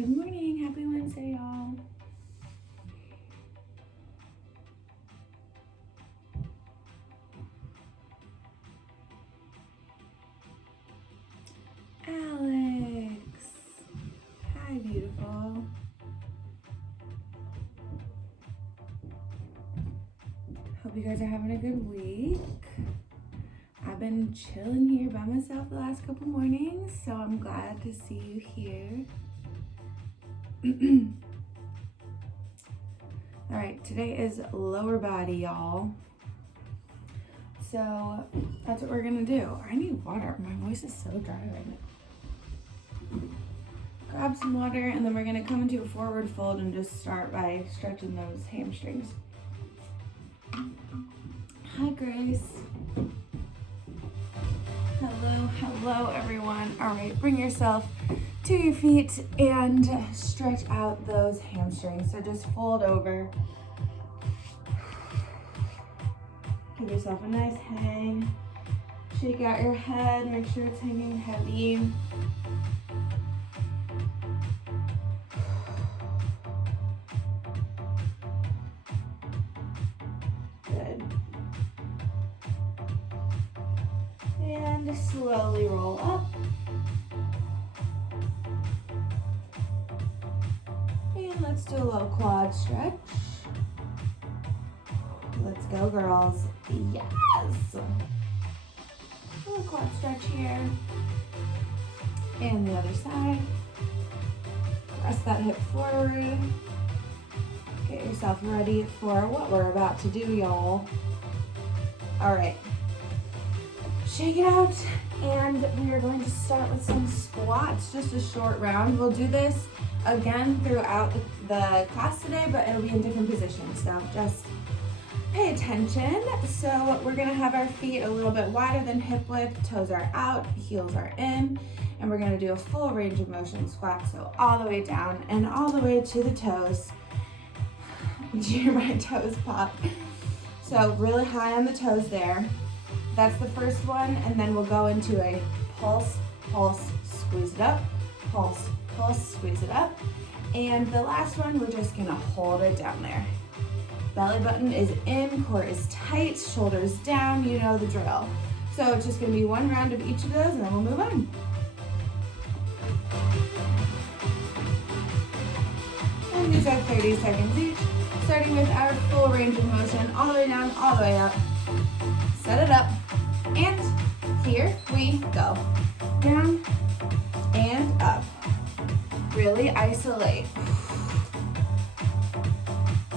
Good morning. Happy Wednesday, y'all. Alex. Hi, beautiful. Hope you guys are having a good week. I've been chilling here by myself the last couple mornings, so I'm glad to see you here. All right, today is lower body, y'all. So that's what we're gonna do. I need water. My voice is so dry right now. Grab some water, and then we're gonna come into a forward fold and just start by stretching those hamstrings. Hi, Grace. Hello, everyone. All right, bring yourself to your feet and stretch out those hamstrings. So just fold over. Give yourself a nice hang. Shake out your head, make sure it's hanging heavy. Good. And slowly roll up. And let's do a little quad stretch. Let's go, girls. Yes. A little quad stretch here. And the other side. Press that hip forward. Get yourself ready for what we're about to do, y'all. All right. Shake it out. And we are going to start with some squats, just a short round. We'll do this again throughout the class today, but it'll be in different positions. So just pay attention. So we're gonna have our feet a little bit wider than hip width, toes are out, heels are in, and we're gonna do a full range of motion squat. So all the way down and all the way to the toes. Hear my toes pop. So really high on the toes there. That's the first one, and then we'll go into a pulse, pulse, squeeze it up, pulse, pulse, squeeze it up. And the last one, we're just gonna hold it down there. Belly button is in, core is tight, shoulders down, you know the drill. So it's just gonna be one round of each of those, and then we'll move on. And these are 30 seconds each, starting with our full range of motion, all the way down, all the way up. Set it up, and here we go. Down and up. Really isolate.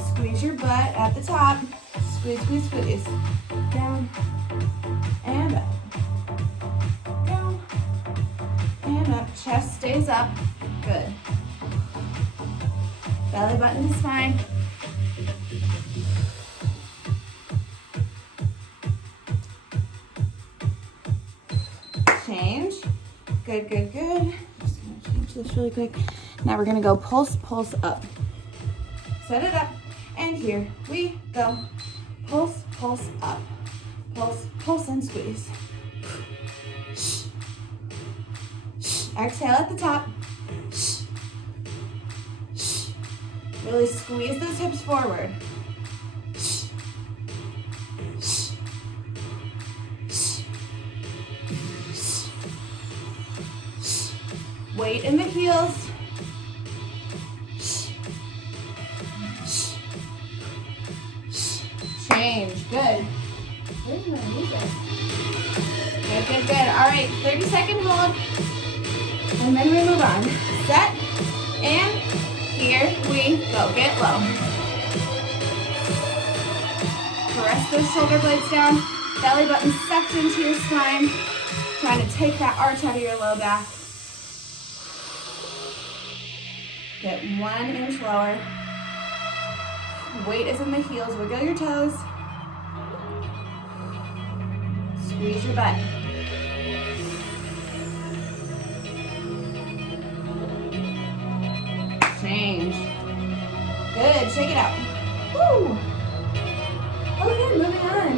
Squeeze your butt at the top. Squeeze, squeeze, squeeze. Down and up. Down and up. Chest stays up. Good. Belly button is fine. Change. Good, good, good. Just gonna change this really quick. Now we're gonna go pulse, pulse up. Set it up, and here we go. Pulse, pulse up. Pulse, pulse, and squeeze. Exhale at the top. Really squeeze those hips forward. Weight in the heels. Change. Good. Where's my music? Good, good, good. All right, 30-second hold. And then we move on. Set. And here we go. Get low. Press those shoulder blades down. Belly button sucked into your spine. Trying to take that arch out of your low back. Get 1 inch lower. Weight is in the heels. Wiggle your toes. Squeeze your butt. Change. Good. Shake it out. Woo. Okay, moving on.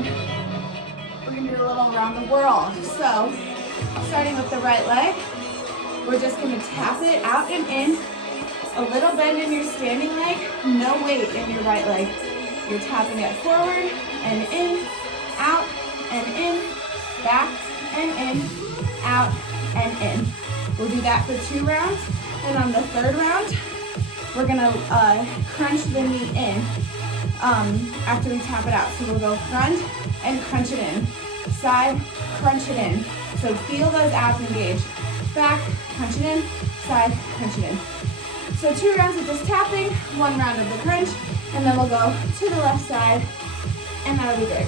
We're going to do a little around the world. So, starting with the right leg, we're just going to tap it out and in. A little bend in your standing leg, no weight in your right leg. You're tapping it forward and in, out and in, back and in, out and in. We'll do that for 2 rounds. And on the 3rd round, we're gonna crunch the knee in after we tap it out. So we'll go front and crunch it in. Side, crunch it in. So feel those abs engage. Back, crunch it in. Side, crunch it in. So 2 rounds of just tapping, 1 round of the crunch, and then we'll go to the left side, and that'll be great.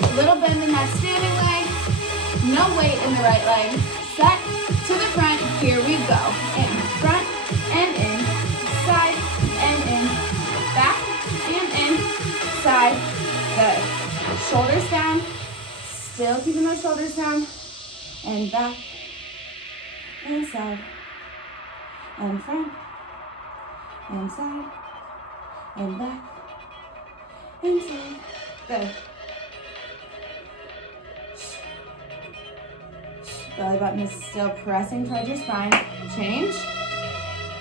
A little bend in that standing leg, no weight in the right leg. Set to the front, here we go. And front and in, side and in, back and in, side, good. Shoulders down, still keeping those shoulders down, and back, and side, and front, and side, and back, and side, good. Belly button is still pressing towards your spine. Change.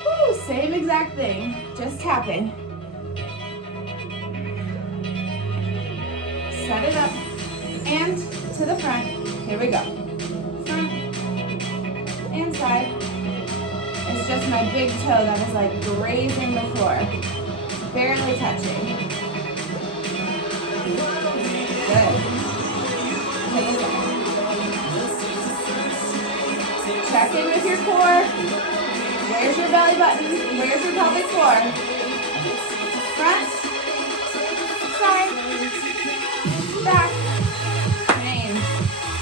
Woo, same exact thing, just tapping. Set it up, and to the front, here we go. Front, and side. It's just my big toe that is like grazing the floor, barely touching. Good. Take it down. Check in with your core. Where's your belly button? Where's your pelvic floor? Front, side, back, change.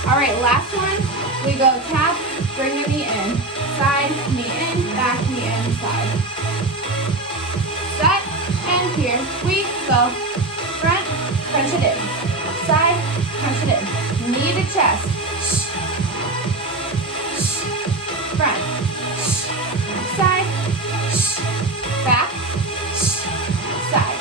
All right, last one. We go tap, bring the knee in. Side, knee in, back, knee in, side. Set, and here we go. Front, crunch it in. Side, crunch it in. Knee to chest. Front, side, back, side.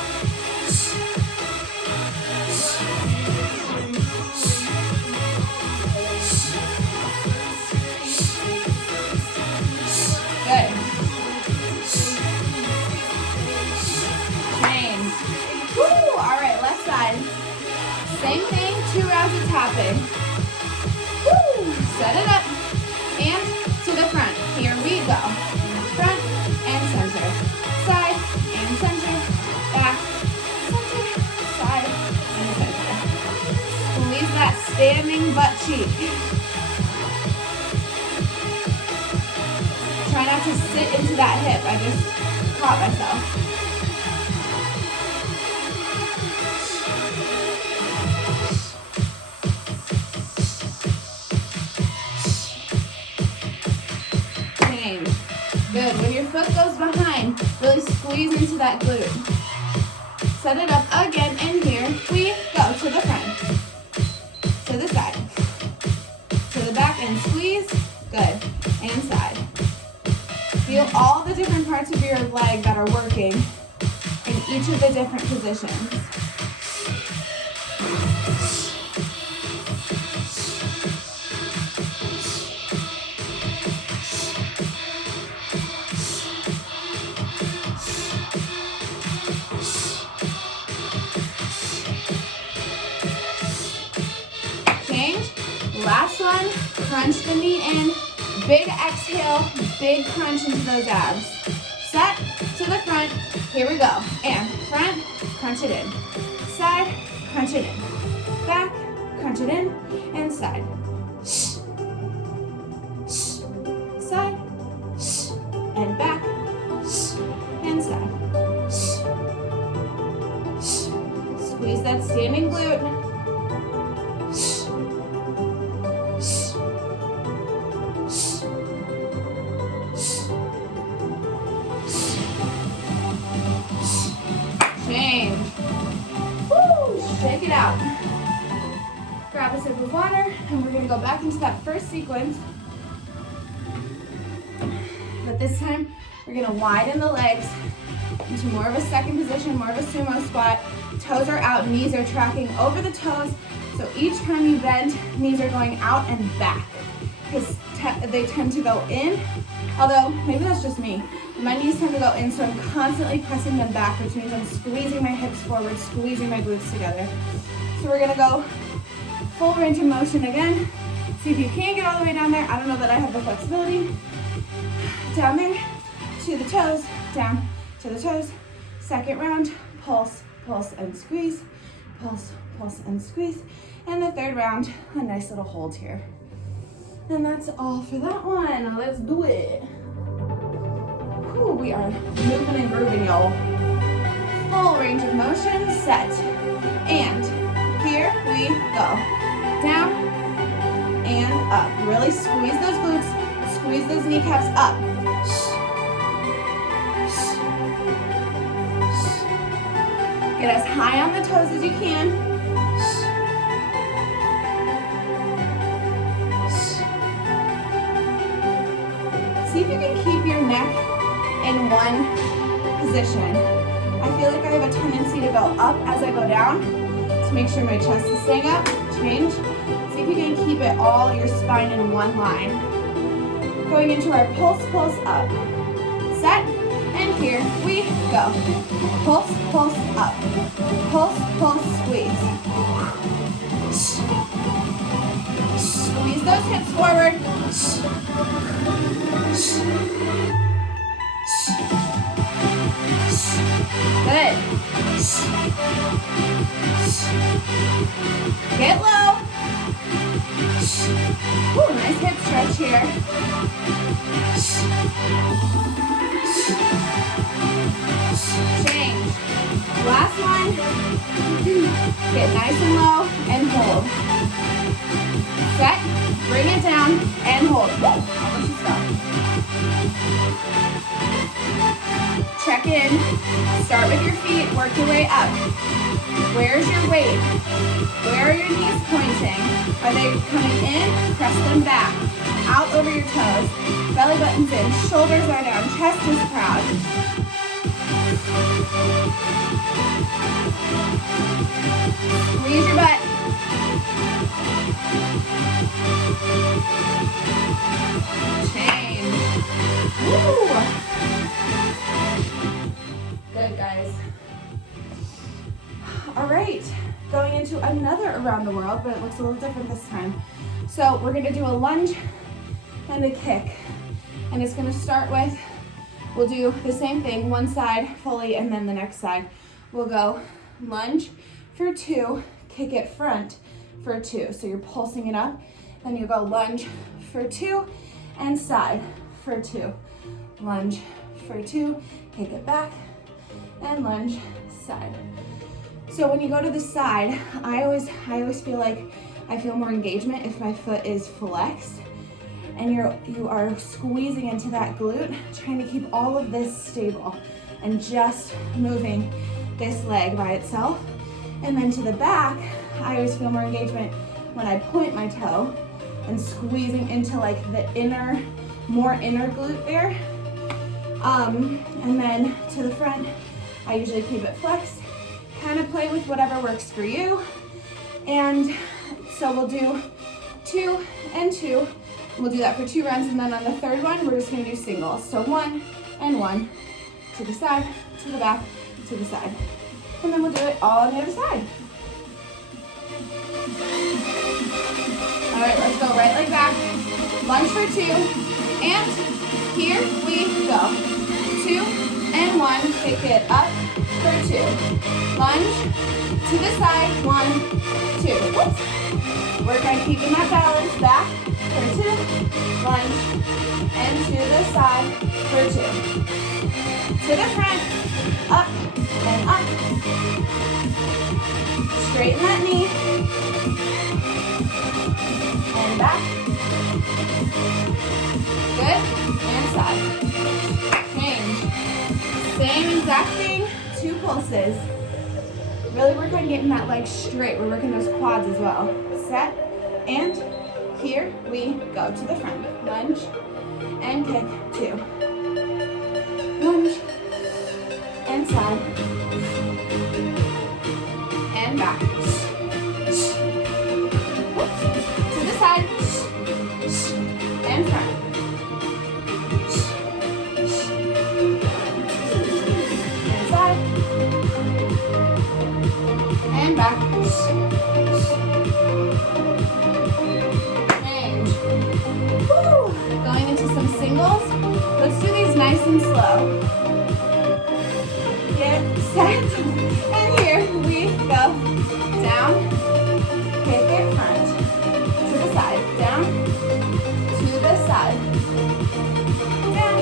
Good. Change. Woo! All right, left side. Same thing, 2 rounds of tapping. Woo! Set it up. And to the front. Here we go. Front and center. Side and center. Back, center, side, and center. Squeeze that standing butt cheek. Try not to sit into that hip. I just caught myself. Good. When your foot goes behind, really squeeze into that glute. Set it up again, and here we go. To the front, to the side, to the back, and squeeze. Good. And side. Feel all the different parts of your leg that are working in each of the different positions. Last one, crunch the knee in, big exhale, big crunch into those abs. Set to the front, here we go. And front, crunch it in. Side, crunch it in. Back, crunch it in, and side. Side, and back, and side. Squeeze that standing glute. Shake it out. Grab a sip of water, and we're gonna go back into that first sequence. But this time, we're gonna widen the legs into more of a second position, more of a sumo squat. Toes are out, knees are tracking over the toes. So each time you bend, knees are going out and back. Because they tend to go in, although maybe that's just me. My knees tend to go in, so I'm constantly pressing them back, which means I'm squeezing my hips forward, squeezing my glutes together. So we're gonna go full range of motion again. See if you can get all the way down there. I don't know that I have the flexibility. Down there, to the toes, down to the toes. Second round, pulse, pulse and squeeze, pulse, pulse and squeeze. And the third round, a nice little hold here. And that's all for that one. Let's do it. Whew, we are moving and grooving, y'all. Full range of motion, set. And here we go. Down and up. Really squeeze those glutes, squeeze those kneecaps up. Get as high on the toes as you can. See if you can keep your neck in one position. I feel like I have a tendency to go up as I go down to make sure my chest is staying up. Change. See if you can keep it all, your spine in one line. Going into our pulse, pulse up. Set. And here we go. Pulse, pulse up. Pulse, pulse, squeeze. Squeeze those hips forward. Good. Get low. Ooh, nice hip stretch here. Change. Last one. Get nice and low and hold. Set. Bring it down and hold. Almost a stop. Check in. Start with your feet. Work your way up. Where's your weight? Where are your knees pointing? Are they coming in? Press them back. Out over your toes. Belly button's in. Shoulders are down. Chest is proud. Squeeze your butt. Change. Woo. Good, guys. All right, going into another around the world, but it looks a little different this time. So we're gonna do a lunge and a kick. And it's gonna start with, we'll do the same thing, one side fully and then the next side. We'll go lunge for 2, kick it front for 2. So you're pulsing it up. Then you go lunge for 2 and side for 2. Lunge for 2, kick it back, and lunge, side. So when you go to the side, I always feel like I feel more engagement if my foot is flexed and you are squeezing into that glute, trying to keep all of this stable and just moving this leg by itself. And then to the back, I always feel more engagement when I point my toe and squeezing into like the more inner glute there. And then to the front, I usually keep it flexed. Kind of play with whatever works for you. And so we'll do 2 and 2. We'll do that for 2 rounds, and then on the third one, we're just gonna do singles. So 1 and 1, to the side, to the back, to the side. And then we'll do it all on the other side. All right, let's go right leg back, lunge for 2, and here we go. 2 and 1, kick it up for 2. Lunge, to the side, 1, 2. Whoops. Work on keeping that balance, back for 2, lunge, and to the side for 2. To the front, up and up. Straighten that knee, and back. Good, and side. Change. Same exact thing, 2 pulses. Really work on getting that leg straight. We're working those quads as well. Set, and here we go to the front. Lunge, and kick 2. Lunge, and side, and back. Whoops. To the side, and front. set, and here we go. Down, kick it front, to the side, down, to the side, down,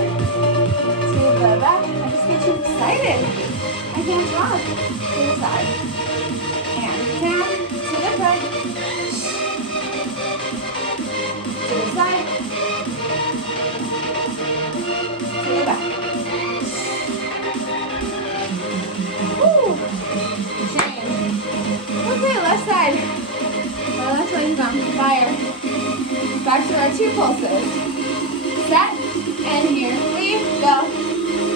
to the back. I just get too excited. I can't drop. To the side, and down, to the front, to the side, to the back. Woo! Change. Okay, left side. My left leg's on fire. Back to our 2 pulses. Set, and here we go.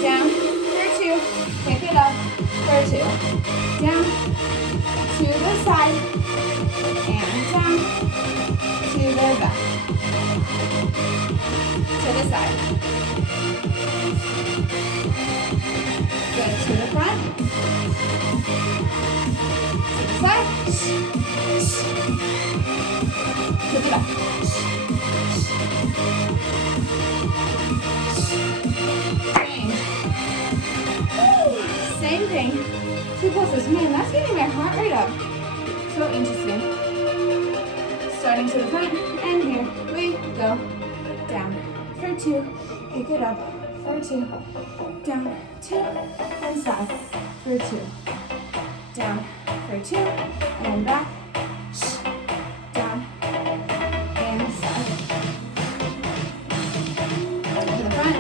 Down for 2. Pick it up for 2. Down to the side, and down to the back. To the side. Good, to the front. To the side. To the back. Change. Woo. Same thing. 2 pulses. Man, that's getting my heart rate up. So interesting. Starting to the front, and here we go. Down for 2. Pick it up for 2. Down 2 and side for 2. Down for 2 and back. Down and side. To the front.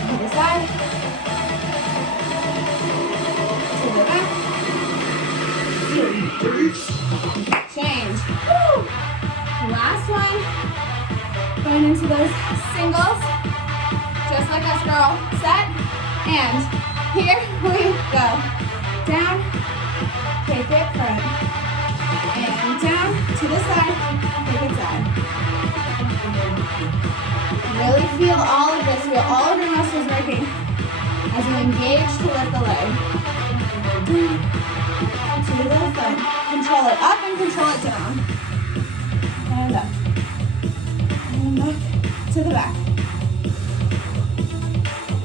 To the side. To the back. Change. Woo. Last one. Going into those singles. Just like us, girl. Set. And here we go. Down. Kick it front. And down to the side. Kick it side. Really feel all of this. Feel all of your muscles working as you engage to lift the leg. To the front. Control it up and control it down. And up. And up to the back.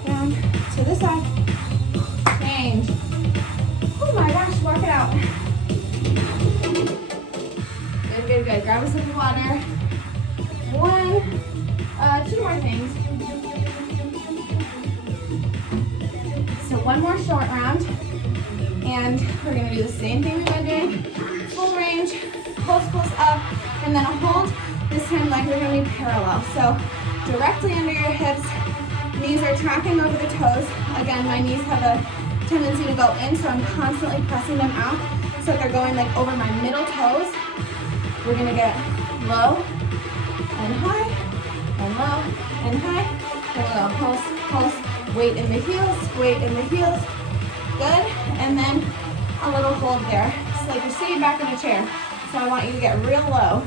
Down to the side. Change. Oh my gosh, work it out. Good, good, good. Grab a sip of water. 2 more things. So 1 more short round. And we're gonna do the same thing we've been doing. Full range, pulse up, and then a hold. This time legs are gonna be parallel. So directly under your hips, knees are tracking over the toes. Again, my knees have a tendency to go in, so I'm constantly pressing them out so that they're going like over my middle toes. We're gonna get low and high, and low and high. Then we'll go pulse, pulse, weight in the heels, weight in the heels. Good, and then a little hold there. It's like you're sitting back in a chair. So I want you to get real low.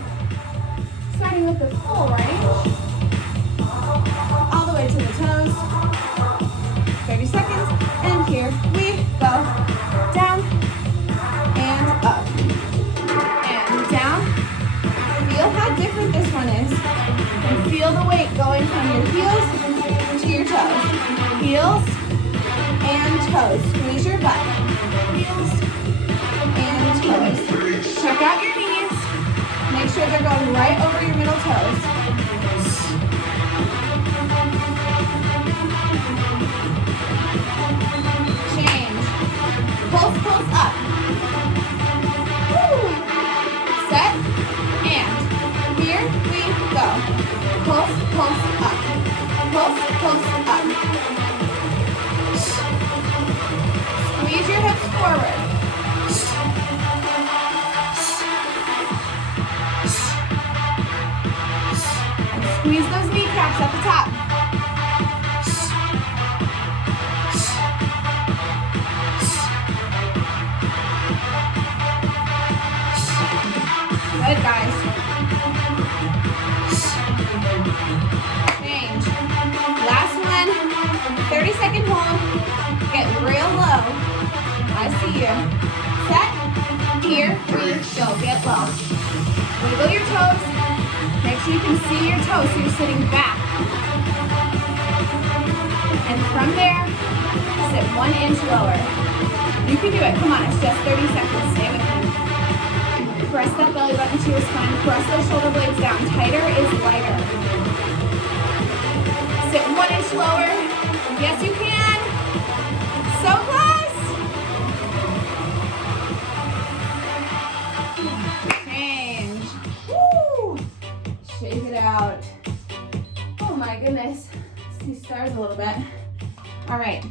Starting with the full range. All the way to the toes. 30 seconds, and here we go. Down, and up. And down. Feel how different this one is. And feel the weight going from your heels to your toes. Heels, and toes. Squeeze your butt. Heels and toes. Check out your knees. Make sure they're going right over your middle toes. Change. Pulse, pulse up. Woo. Set. And here we go. Pulse, pulse up. Pulse, pulse up. Squeeze your hips forward. And squeeze those kneecaps at the top. Good, guys. Change. Last one. 30-second hold. Get real low. I see you. Set. Here we go. Get low. Wiggle your toes. Make sure you can see your toes so you're sitting back. And from From there, sit 1 inch lower. You can do it. Come on, it's just 30 seconds. Stay with me. Press that belly button to your spine. Press those shoulder blades down. Tighter is lighter. Sit 1 inch lower. Yes, you can. So close. Change. Woo. Shake it out. Oh my goodness. See stars a little bit. All right.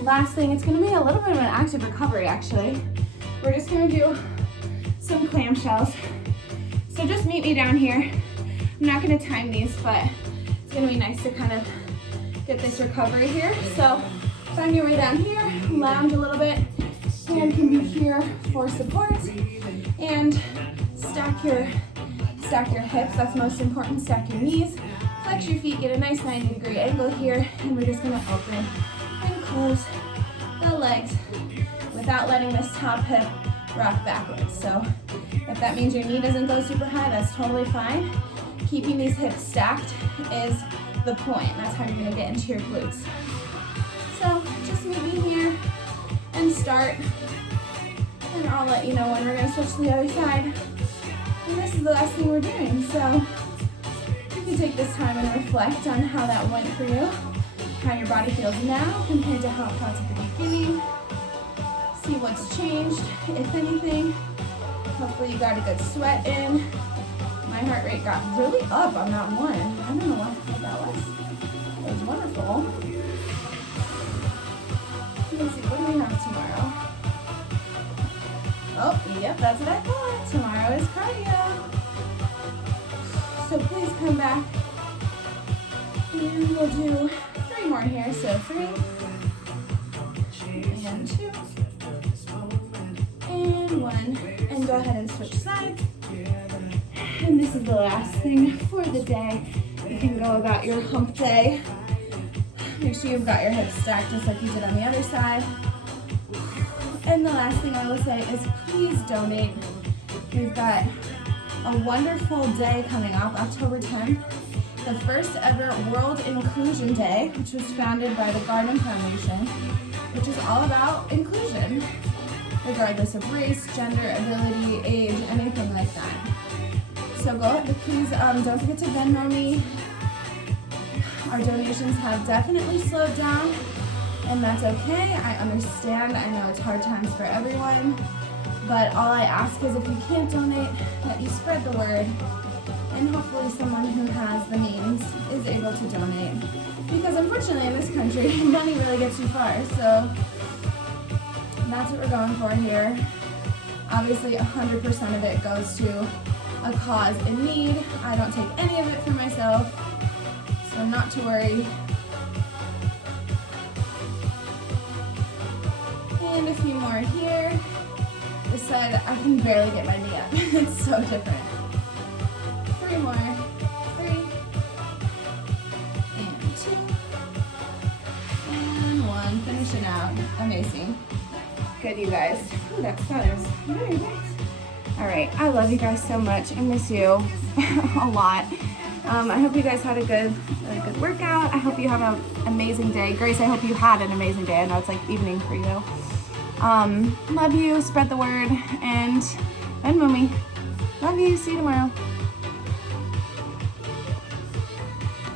Last thing, it's gonna be a little bit of an active recovery actually. We're just gonna do some clamshells. So just meet me down here. I'm not gonna time these, but it's gonna be nice to kind of get this recovery here. So find your way down here, lounge a little bit. Hand can be here for support. And stack your hips, that's most important. Stack your knees, flex your feet, get a nice 90-degree angle here, and we're just gonna open and close the legs without letting this top hip rock backwards. So if that means your knee doesn't go super high, that's totally fine. Keeping these hips stacked is the point. That's how you're gonna get into your glutes. So just meet me here and start, and I'll let you know when we're gonna switch to the other side. And this is the last thing we're doing, so you can take this time and reflect on how that went for you, how your body feels now compared to how it felt at the beginning. See what's changed, if anything. Hopefully you got a good sweat in. My heart rate got really up on that one. I don't know what that was. It was wonderful. Let's see, what do we have tomorrow? Oh, yep, that's what I thought. Tomorrow is cardio. So please come back. And we'll do 3 more here. So 3, and 2, and 1. And go ahead and switch sides. And this is the last thing for the day. You can go about your hump day. Make sure you've got your hips stacked just like you did on the other side. And the last thing I will say is please donate. We've got a wonderful day coming up, October 10th, the first ever World Inclusion Day, which was founded by the Garden Foundation, which is all about inclusion, regardless of race, gender, ability, age, anything like that. So go ahead, please don't forget to Venmo me. Our donations have definitely slowed down, and that's okay. I understand. I know it's hard times for everyone, but all I ask is if you can't donate, that you spread the word, and hopefully someone who has the means is able to donate. Because unfortunately in this country, money really gets you far, so that's what we're going for here. Obviously 100% of it goes to a cause in need. I don't take any of it for myself, so not to worry. And a few more here. This side, I can barely get my knee up. It's so different. 3 more. 3. And 2. And 1. Finishing out. Amazing. Good, you guys. Ooh, that was very nice. All right, I love you guys so much. I miss you a lot. I hope you guys had a good workout. I hope you have an amazing day. Grace, I hope you had an amazing day. I know it's like evening for you. Love you, spread the word, and Venmo me. Love you, see you tomorrow.